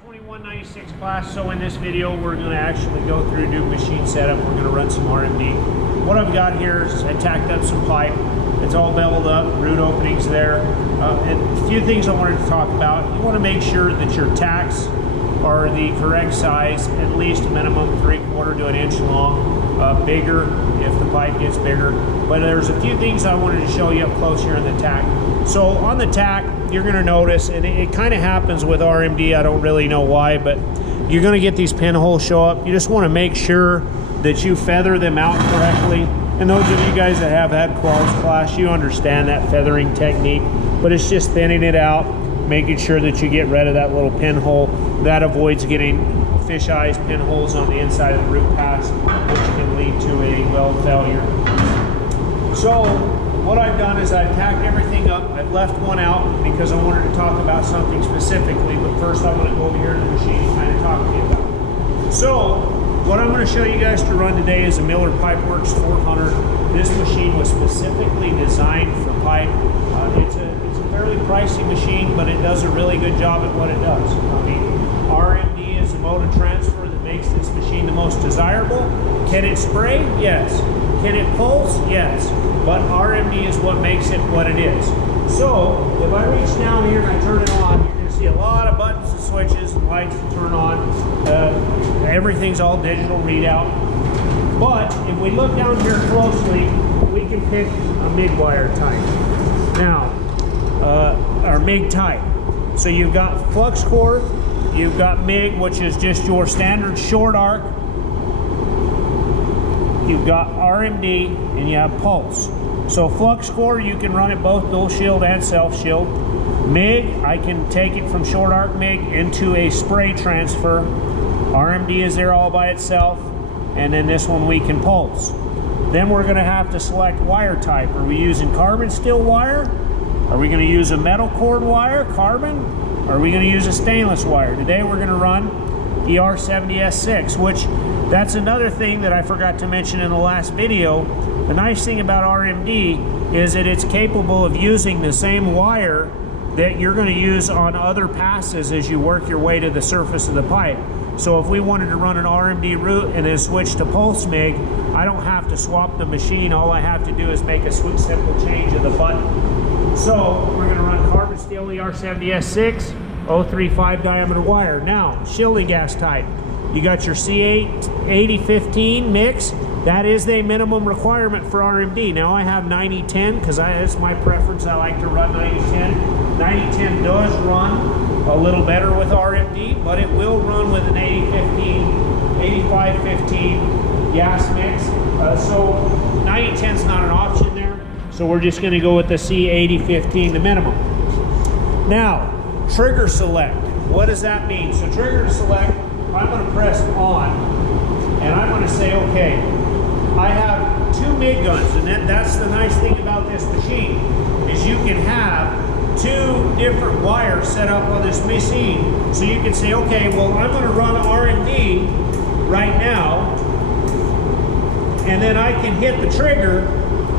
2196 class. So in this video we're going to actually go through a new machine setup. We're going to run some RMD. What I've got here is I tacked up some pipe. It's all beveled up, root openings there. And a few things I wanted to talk about. You want to make sure that your tacks are the correct size, at least a minimum 3/4 to an inch long. Bigger if the pipe gets bigger. But there's a few things I wanted to show you up close here on the tack. So on the tack, you're going to notice, and it kind of happens with RMD, I don't really know why, but you're going to get these pinholes show up. You just want to make sure that you feather them out correctly. And those of you guys that have had quals class, you understand that feathering technique, but it's just thinning it out, making sure that you get rid of that little pinhole. That avoids getting fish eyes pinholes on the inside of the root pass, which can lead to a weld failure. So what I've done is I've tacked everything up. I've left one out because I wanted to talk about something specifically, but first I want to go over here to the machine and kind of talk to you about it. So what I'm going to show you guys to run today is a Miller Pipeworks 400. This machine was specifically designed for pipe. It's a fairly pricey machine, but it does a really good job at what it does. I mean, RMD is the mode of transfer that makes this machine the most desirable. Can it spray? Yes. Can it pulse? Yes. But RMD is what makes it what it is. So if I reach down here and I turn it on, you're going to see a lot of buttons and switches and lights to turn on. Everything's all digital readout. But if we look down here closely, we can pick a MIG wire type. Now, our MIG type. So you've got flux core, you've got MIG, which is just your standard short arc. You've got RMD, and you have pulse. So flux core, you can run it both dual shield and self shield. MIG, I can take it from short arc MIG into a spray transfer. RMD is there all by itself, and then this one we can pulse. Then we're going to have to select wire type. Are we using carbon steel wire? Are we going to use a metal cord wire, carbon? Or are we going to use a stainless wire? Today we're going to run ER70S6, which that's another thing that I forgot to mention in the last video. The nice thing about RMD is that it's capable of using the same wire that you're going to use on other passes as you work your way to the surface of the pipe. So if we wanted to run an RMD route and then switch to pulse MIG, I don't have to swap the machine. All I have to do is make a simple change of the button. So we're going to run carbon steel ER70S6, 035 diameter wire. Now, shielding gas type. You got your C88015 mix. That is the minimum requirement for RMD. Now I have 9010 because that's my preference. I like to run 9010. 9010 does run a little better with RMD, but it will run with an 8015, 8515 gas mix. So 9010 is not an option there. So we're just going to go with the C8015, the minimum. Now, trigger select. What does that mean? So trigger select, I'm going to press on, and I'm going to say, okay, I have two MIG guns, and that's the nice thing about this machine, is you can have two different wires set up on this machine. So you can say, okay, well, I'm going to run RMD right now, and then I can hit the trigger,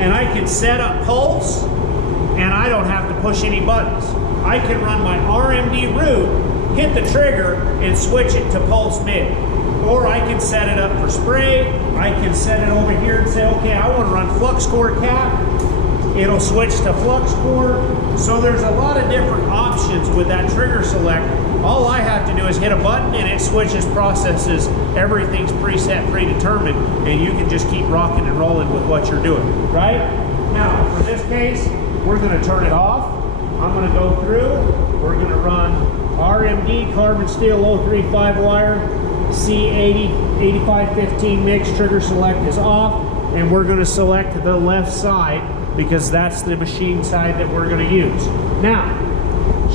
and I can set up pulse, and I don't have to push any buttons. I can run my RMD route, hit the trigger, and switch it to pulse MIG. Or I can set it up for spray. I can set it over here and say, okay, I want to run flux core cap. It'll switch to flux core. So there's a lot of different options with that trigger select. All I have to do is hit a button and it switches processes. Everything's preset, predetermined, and you can just keep rocking and rolling with what you're doing, right? Now, for this case, we're going to turn it off. I'm going to go through. We're going to run RMD carbon steel 035 wire, C808515 mix. Trigger select is off, and we're going to select the left side because that's the machine side that we're going to use. Now,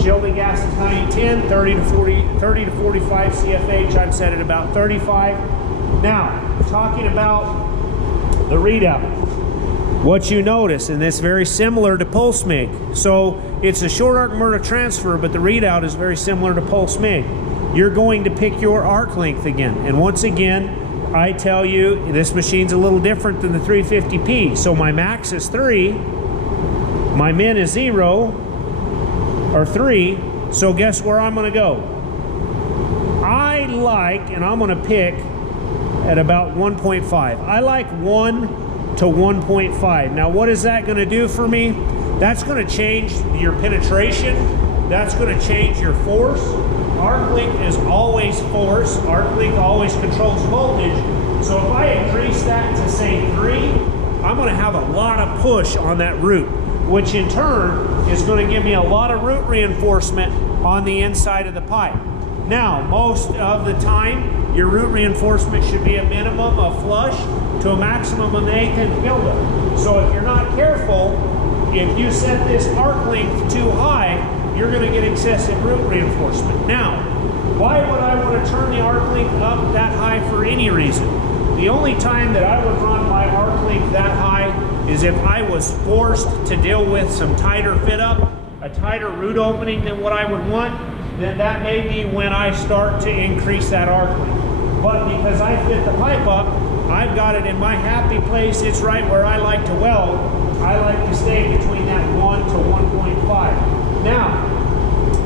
shielding gas is 9010, 30 to 45 CFH. I've set it about 35. Now, talking about the readout. What you notice, and it's very similar to pulse MIG. So it's a short arc motor transfer, but the readout is very similar to pulse MIG. You're going to pick your arc length again. And once again, I tell you, this machine's a little different than the 350P. So my max is 3, my min is 0, or 3. So guess where I'm going to go? I like, and I'm going to pick at about 1.5. I like 1 to 1.5. Now, what is that going to do for me? That's going to change your penetration. That's going to change your force. ArcLink is always force. ArcLink always controls voltage. So if I increase that to say 3, I'm going to have a lot of push on that root, which in turn is going to give me a lot of root reinforcement on the inside of the pipe. Now, most of the time, your root reinforcement should be a minimum of flush to a maximum of an 1/8" buildup. So if you're not careful, if you set this ArcLink too high, you're going to get excessive root reinforcement. Now, why would I want to turn the ArcLink up that high for any reason? The only time that I would run my ArcLink that high is if I was forced to deal with some tighter fit up, a tighter root opening than what I would want, then that may be when I start to increase that ArcLink. But because I fit the pipe up, I've got it in my happy place. It's right where I like to weld. I like to stay between that 1 to 1.5. Now,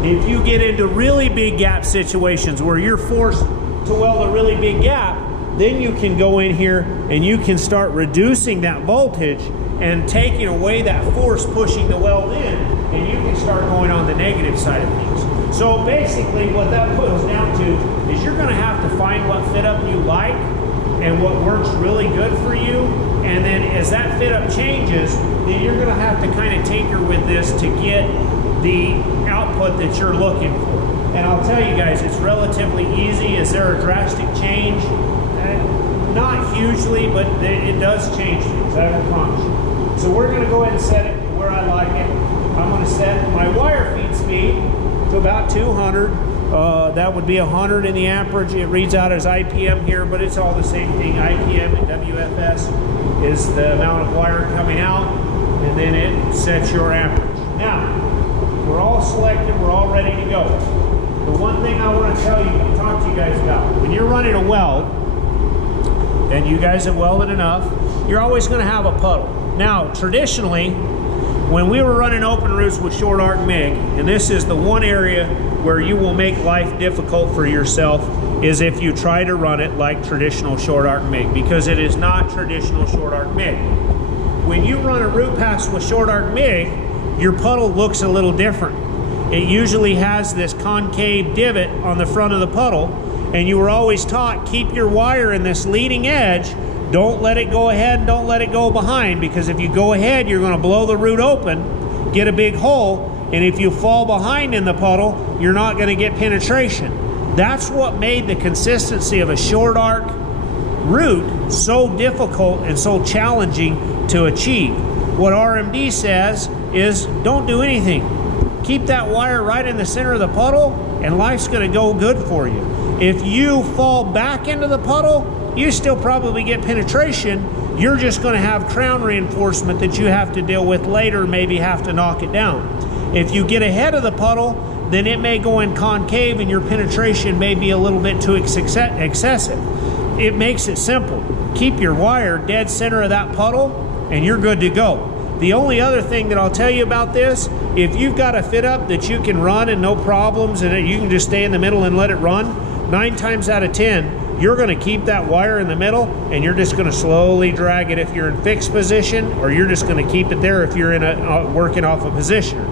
if you get into really big gap situations where you're forced to weld a really big gap, then you can go in here and you can start reducing that voltage and taking away that force pushing the weld in, and you can start going on the negative side of things. So basically what that boils down to is you're going to have to find what fit up you like and what works really good for you, and then as that fit up changes, then you're going to have to kind of tinker with this to get the output that you're looking for. And I'll tell you guys, it's relatively easy. Is there a drastic change? Not hugely, but it does change things, I will promise you. So we're going to go ahead and set it where I like it. I'm going to set my wire feed speed to about 200. That would be 100 in the amperage. It reads out as IPM here, but it's all the same thing. IPM and WFS is the amount of wire coming out, and then it sets your amperage. Now, we're all selected, we're all ready to go. The one thing I want to talk to you guys about, when you're running a weld, and you guys have welded enough, you're always going to have a puddle. Now, traditionally, when we were running open roots with short arc MIG, and this is the one area where you will make life difficult for yourself, is if you try to run it like traditional short arc MIG, because it is not traditional short arc MIG. When you run a root pass with short arc MIG, your puddle looks a little different. It usually has this concave divot on the front of the puddle, and you were always taught, keep your wire in this leading edge, don't let it go ahead, don't let it go behind, because if you go ahead, you're going to blow the root open, get a big hole, and if you fall behind in the puddle, you're not going to get penetration. That's what made the consistency of a short arc root so difficult and so challenging to achieve. What RMD says is, don't do anything. Keep that wire right in the center of the puddle, and life's going to go good for you. If you fall back into the puddle, you still probably get penetration. You're just going to have crown reinforcement that you have to deal with later, maybe have to knock it down. If you get ahead of the puddle, then it may go in concave and your penetration may be a little bit too excessive. It makes it simple. Keep your wire dead center of that puddle and you're good to go. The only other thing that I'll tell you about this, if you've got a fit up that you can run and no problems and you can just stay in the middle and let it run, 9 times out of 10, you're going to keep that wire in the middle and you're just going to slowly drag it if you're in fixed position, or you're just going to keep it there if you're in working off a positioner.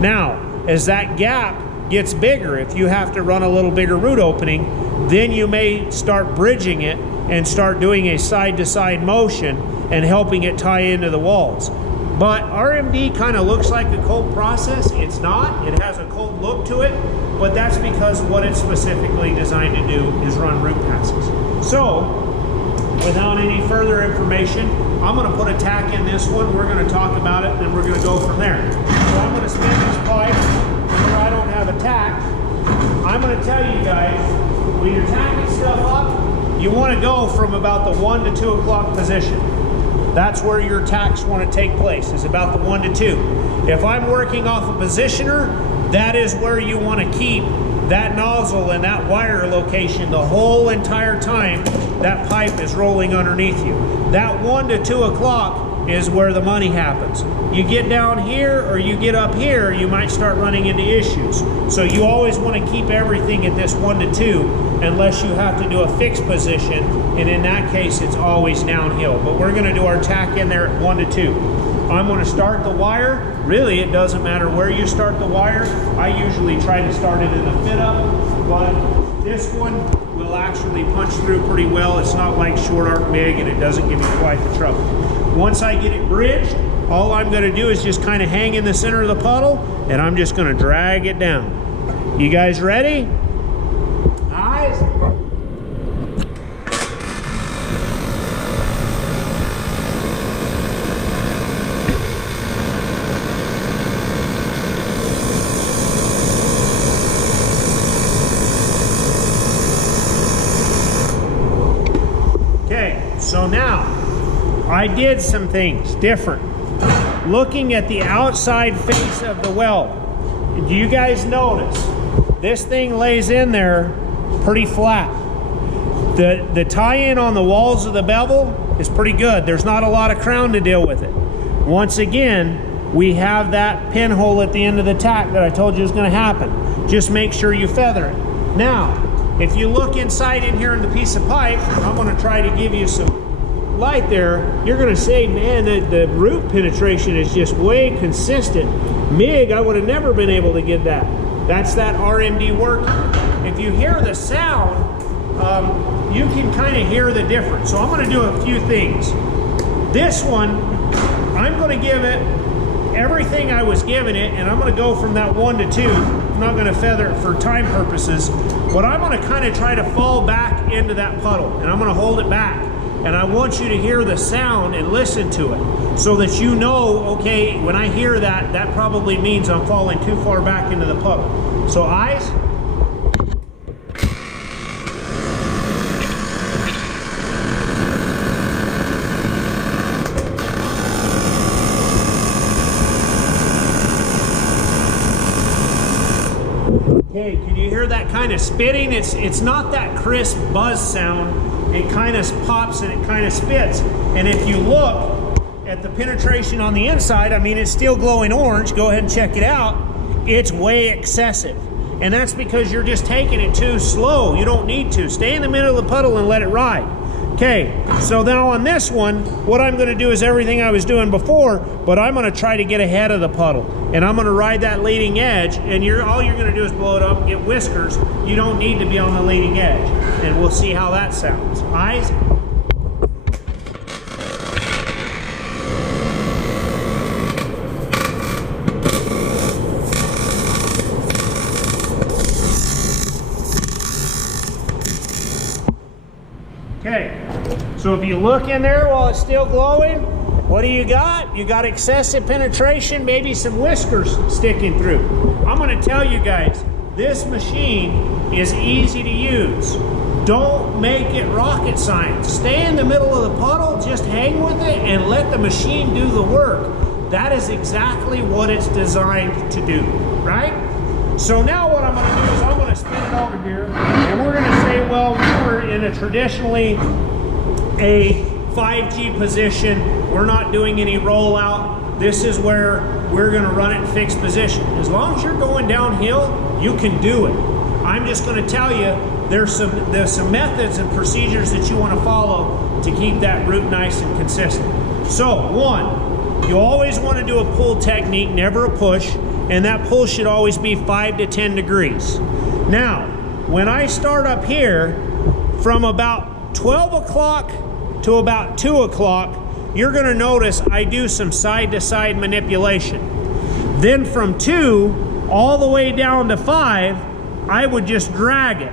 Now, as that gap gets bigger, if you have to run a little bigger root opening, then you may start bridging it and start doing a side-to-side motion and helping it tie into the walls. But RMD kind of looks like a cold process. It's not. It has a cold look to it, but that's because what it's specifically designed to do is run root passes. So, without any further information, I'm going to put a tack in this one. We're going to talk about it, and then we're going to go from there. So I'm going to spin this pipe where I don't have a tack. I'm going to tell you guys, when you're tacking stuff up, you want to go from about the 1 to 2 o'clock position. That's where your tacks want to take place, is about the 1 to 2. If I'm working off a positioner, that is where you want to keep that nozzle and that wire location the whole entire time that pipe is rolling underneath you. That 1 to 2 o'clock is where the money happens. You get down here or you get up here, you might start running into issues. So you always want to keep everything at this 1 to 2 unless you have to do a fixed position, and in that case it's always downhill. But we're going to do our tack in there at 1 to 2. I'm going to start the wire. Really, it doesn't matter where you start the wire. I usually try to start it in a fit up, but this one will actually punch through pretty well. It's not like short arc MIG, and it doesn't give you quite the trouble. Once I get it bridged, all I'm going to do is just kind of hang in the center of the puddle, and I'm just going to drag it down. You guys ready? Eyes. Okay, so now I did some things different. Looking at the outside face of the weld, do you guys notice this thing lays in there pretty flat? The tie-in on the walls of the bevel is pretty good. There's not a lot of crown to deal with it. Once again, we have that pinhole at the end of the tack that I told you is going to happen. Just make sure you feather it. Now, if you look inside in here in the piece of pipe, I'm going to try to give you some light there. You're going to say, man, the root penetration is just way consistent. MIG, I would have never been able to get that. That's that RMD work. If you hear the sound, you can kind of hear the difference. So I'm going to do a few things. This one, I'm going to give it everything I was giving it, and I'm going to go from that 1 to 2. I'm not going to feather it for time purposes, but I'm going to kind of try to fall back into that puddle, and I'm going to hold it back. And I want you to hear the sound and listen to it so that you know, okay, when I hear that, that probably means I'm falling too far back into the puddle. So eyes. Okay, can you hear that kind of spitting? It's not that crisp buzz sound. It kind of pops and it kind of spits. And if you look at the penetration on the inside, I mean, it's still glowing orange. Go ahead and check it out. It's way excessive. And that's because you're just taking it too slow. You don't need to. Stay in the middle of the puddle and let it ride. Okay, so now on this one, what I'm going to do is everything I was doing before, but I'm going to try to get ahead of the puddle. And I'm going to ride that leading edge, and all you're going to do is blow it up and get whiskers. You don't need to be on the leading edge. And we'll see how that sounds. Eyes. Okay, so if you look in there while it's still glowing, what do you got? You got excessive penetration, maybe some whiskers sticking through. I'm going to tell you guys, this machine is easy to use. Don't make it rocket science. Stay in the middle of the puddle, just hang with it, and let the machine do the work. That is exactly what it's designed to do, right? So now what I'm going to do is I'm going to spin it over here, and we're going to say, well, we were in a traditionally a 5G position. We're not doing any rollout. This is where we're going to run it in fixed position. As long as you're going downhill, you can do it. I'm just going to tell you, there's some methods and procedures that you want to follow to keep that root nice and consistent. So, one, you always want to do a pull technique, never a push. And that pull should always be 5 to 10 degrees. Now, when I start up here, from about 12 o'clock to about 2 o'clock, you're going to notice I do some side-to-side manipulation. Then from 2 all the way down to 5, I would just drag it.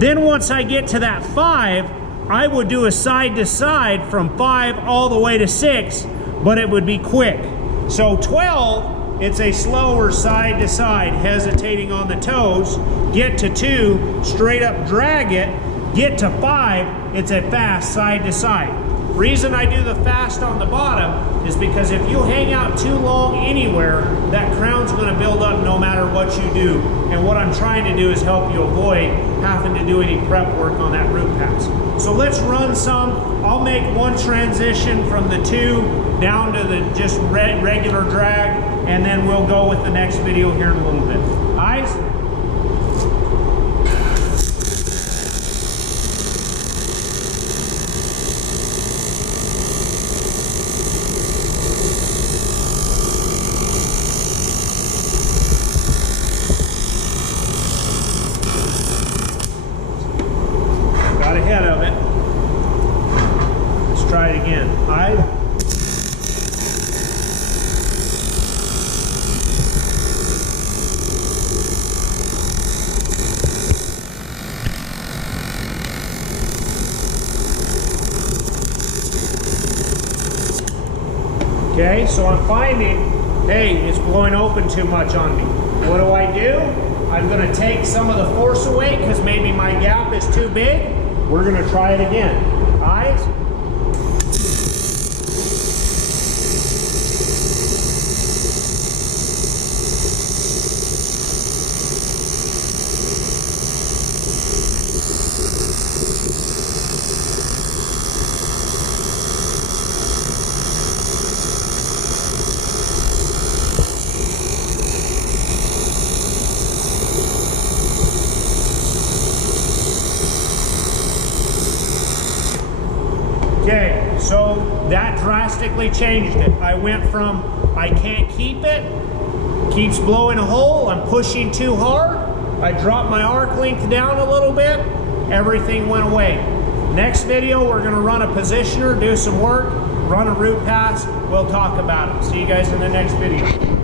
Then once I get to that 5, I would do a side-to-side from 5 all the way to 6, but it would be quick. So 12, it's a slower side to side, hesitating on the toes. Get to 2, straight up drag it. Get to 5, it's a fast side to side. Reason I do the fast on the bottom is because if you hang out too long anywhere, that crown's going to build up no matter what you do. And what I'm trying to do is help you avoid having to do any prep work on that root pass. So let's run some. I'll make one transition from the 2 down to the just regular drag, and then we'll go with the next video here in a little bit. Eyes? Got ahead of it. Let's try it again. Eyes? Okay, so I'm finding, hey, it's blowing open too much on me. What do? I'm gonna take some of the force away because maybe my gap is too big. We're gonna try it again. Eyes? Okay, so that drastically changed it. I went from I can't keep it, keeps blowing a hole, I'm pushing too hard, I dropped my arc length down a little bit, everything went away. Next video, we're gonna run a positioner, do some work, run a root pass, we'll talk about it. See you guys in the next video.